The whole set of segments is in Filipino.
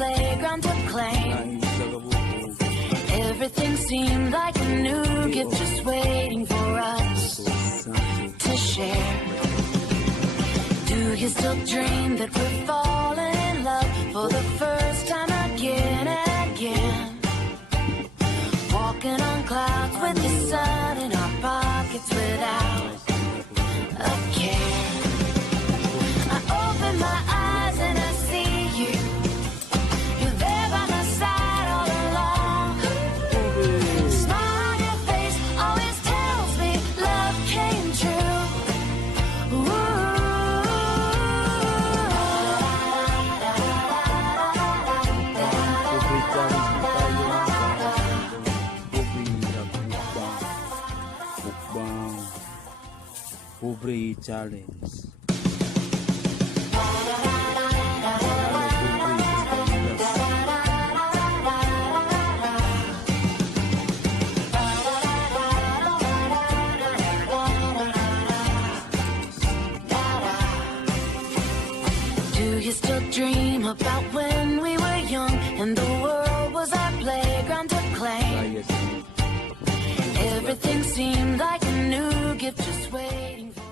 playground to claim. Everything seemed like a new gift just waiting for us to share. Do you still dream that we're falling in love for the first time again and again? Walking on clouds with the sun in our pockets without a care. I open my eyes and I see you. You're there by my side all along. Smile on your face always tells me love came true. Pobre challenge. Do you still dream about when we were young and the world was our playground to claim? Everything seemed like a new gift just waiting for us.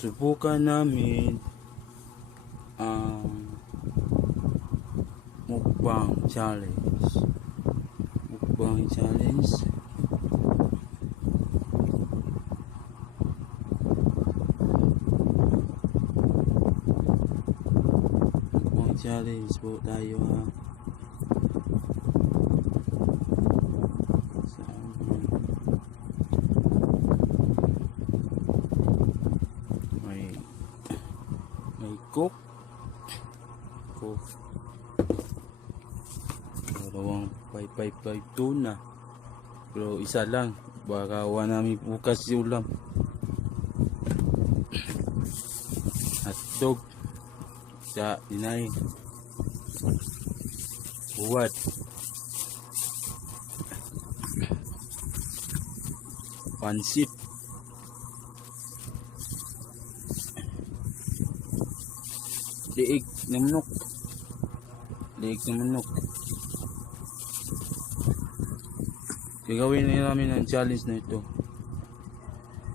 Susubukan namin ang mukbang challenge. Mukbang challenge. Mukbang challenge po tayo ha. May cook. Dalawang 555 tuna. Pero isa lang. Baka namin bukas si ulam. Hotdog. Sa inay. Buwad. Pansit. Liig na manok. Liig na manok. Gagawin na namin ang challenge na ito.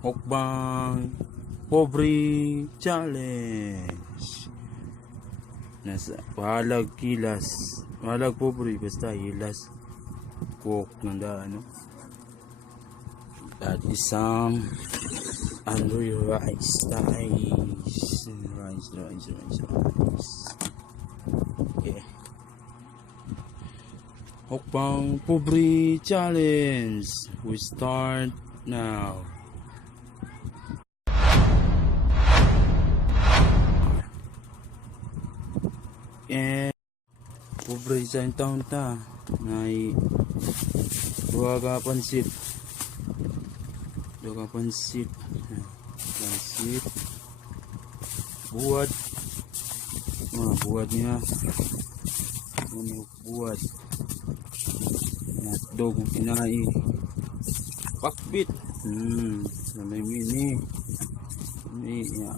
Mukbang pobre challenge. Nasa pahalag kilas. Pahalag pobre basta hilas. Cook ng ano. At isang rice. Okay. Mukbang pobre challenge. We start now. And pobre isang taon ta. May dua ka pansit. Pansit. Buat. Buat niya. Buat. Hotdog inay. Pakbit. May mini. Ya.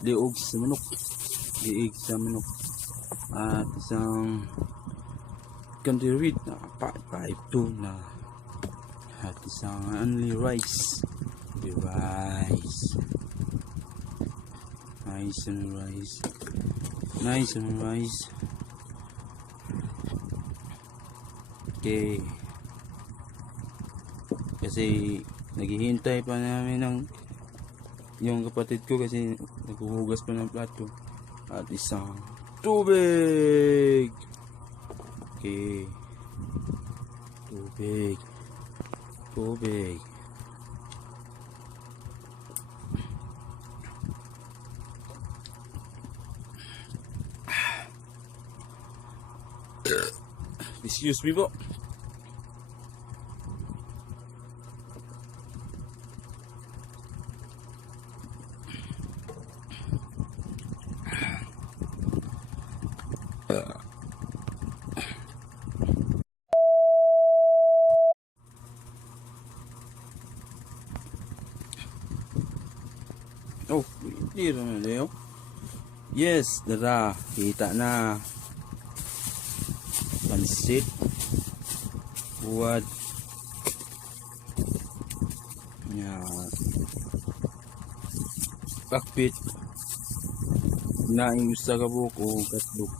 Liog sa manok. At isang kandirit na 5 na. At isang only rice. Nice and rice. Okay. Kasi naghihintay pa namin ng yung kapatid ko kasi naghuhugas pa ng plato. At isang tubig. Okay. Tubig. Excuse me po. Oh, hindi rin na yun. Yes, dara, kita na. Pansit. Buwad. Yan. Pakpit. Naing usa ka buko, katlok.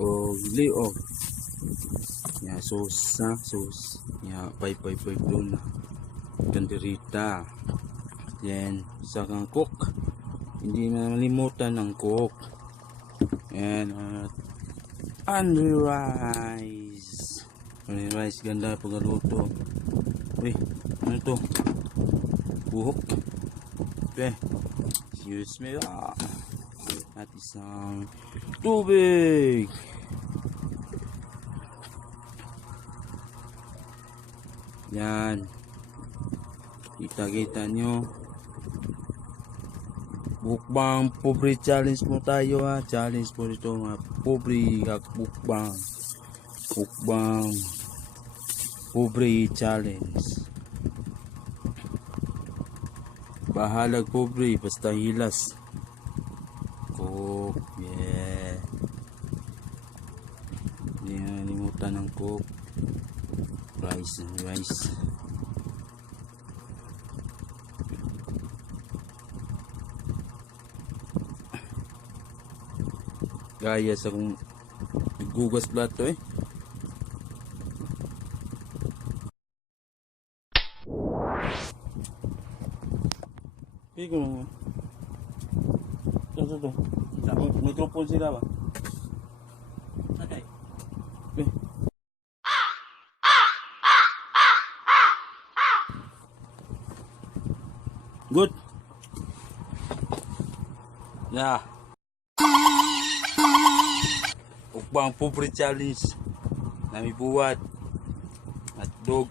O liog. Yan, sauce na, sauce. Yan, pay doon. Kandirita. Yan, isa kang cook. Hindi na malimutan ng cook. Yan, only rice. Only rice, ganda pagkaluto. Uy, ano to? Buhok. Okay. Excuse me. At isang tubig. Yan. Kita-kita nyo. Mukbang pobre challenge mo tayo ha. Challenge po dito mga pobre mukbang. Mukbang pobre challenge. Bahalag pobre basta hilas. Cook. Yeah. Hindi na nalimutan ng cook. Rice and rice. Gaya sa kung gugas plato eh. Pigo mo. Ito. Mikrofon sila ba? Okay. Good. Yeah. Mukbang pobre challenge. Nami buwat. Hotdog.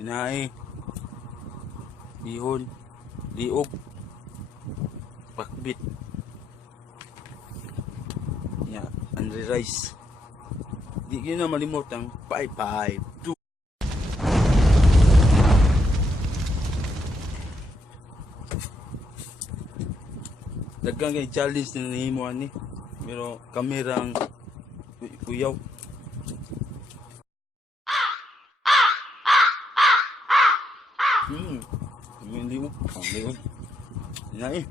Binae. Bihon. Liog. Pakbit. Yeah. Andre rice. Di yun na malimutang 5-5-2. Dagang kay challenge na nahimuan ni. Pero kamerang kuyaw. Hindi mo. Liog. Yan eh.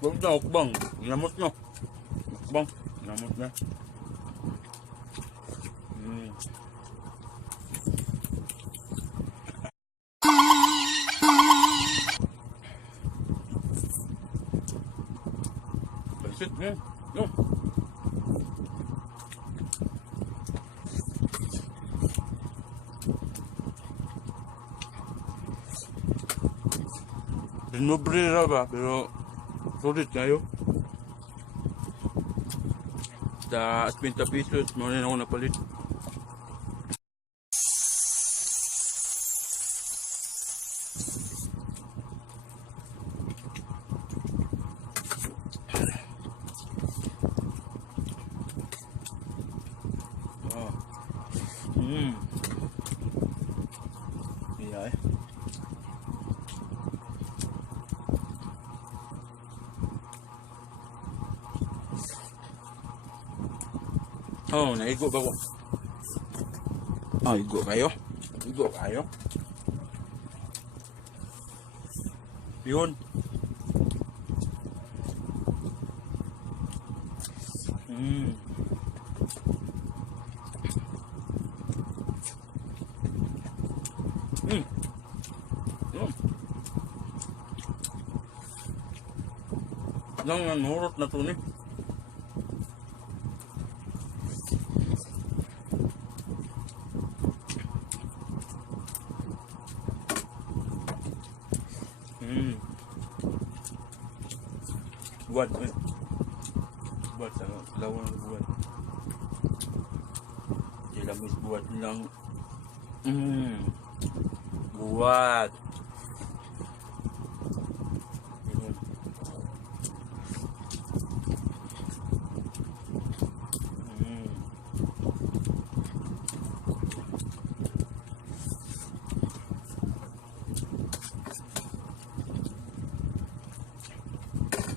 Huwag na, mukbang. Ginamot nyo. Mukbang. Ginamot na. Sit mo. Yo. Pinobre ra ba? Pero sulit kayo. Sa 50 pesos, muna na ako napalit. Yeah. Oh, naigo ba ko? Oh, igo kayo? Igo kayo? Yun. Lang nanurot na to ni. Buat sa lawang buat. Ilamis buat lang. Buat.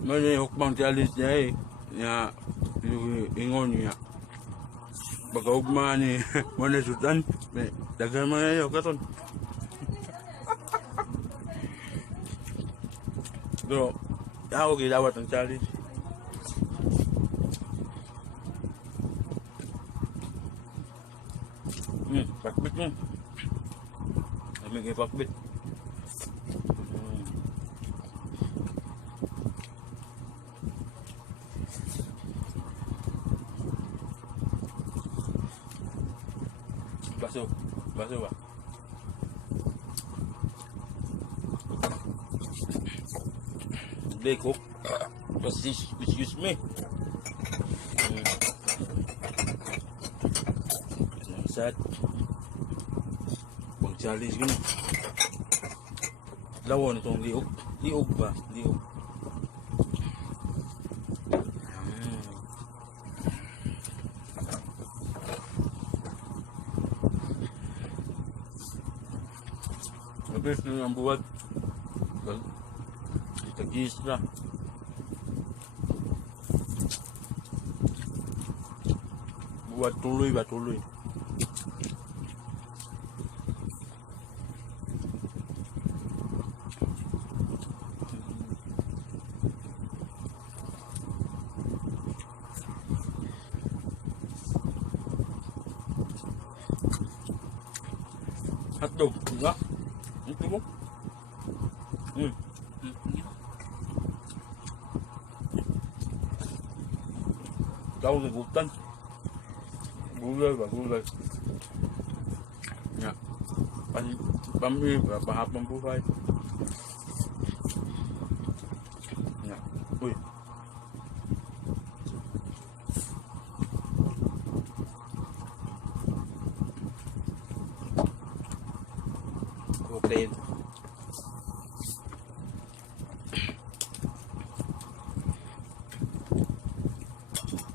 May hukbang challenge niya eh. Niya, yung ingon niya. Pagkaugma ni Manasutan, may dagan man ngayon katon. Pero, ako gilawat ang challenge. Pakbit mo. Kami kay pakbit. Baso. Baso ba? Hindi, cook. Excuse me. Sad. Pag-challenge ko na. Lawon itong liog. Liog ba? Liog. Mabilis na ang buwad. Itagis na. Buwad tuloy ba? Tuloy. Hotdog, diba? Ito mo? Ikaw nagutan. Gulay ba? Gulay. Nga. Pamili, pahapang buhay. Nga. Uy. Okay.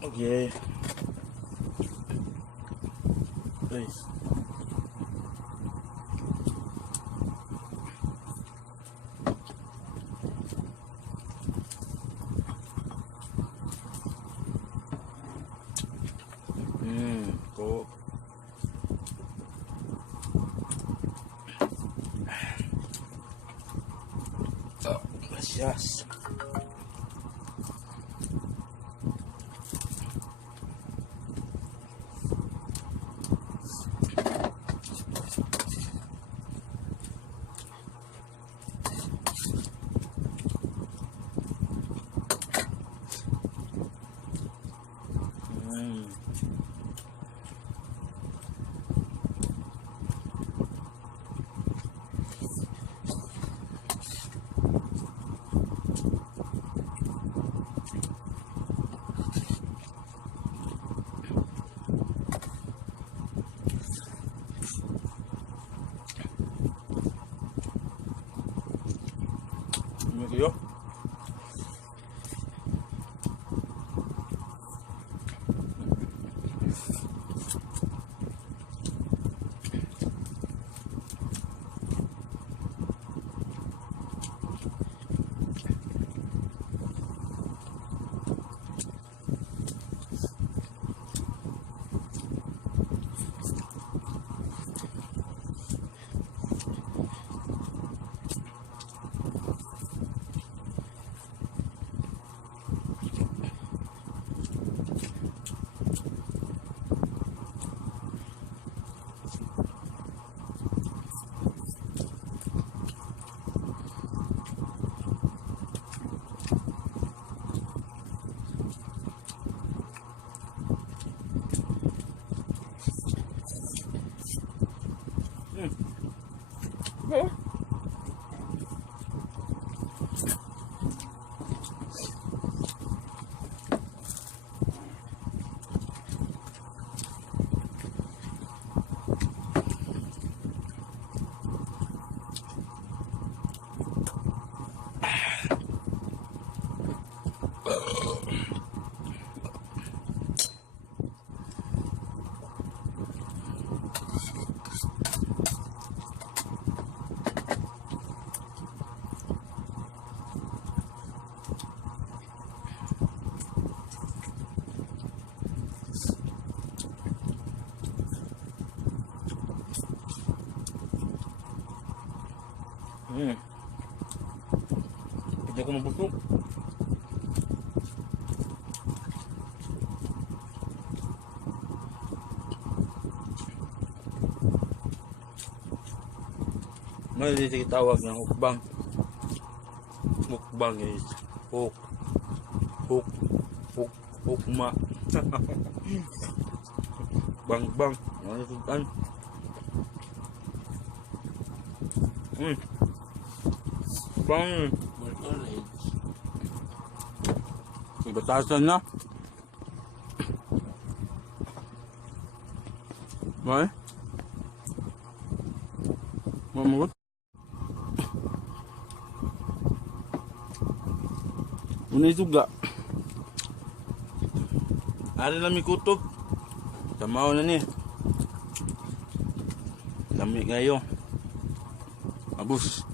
Okay. Please. Go. Yes. Hindi ako mabusog. May hindi tawag ng mukbang. Mukbang is hook. Hukma. Bang. Ano sultan? Bang. Batasan na. May? Mamugot? Unay suga. Ari lang may kutob. Tamaw na ni. Lami kayo. Abus.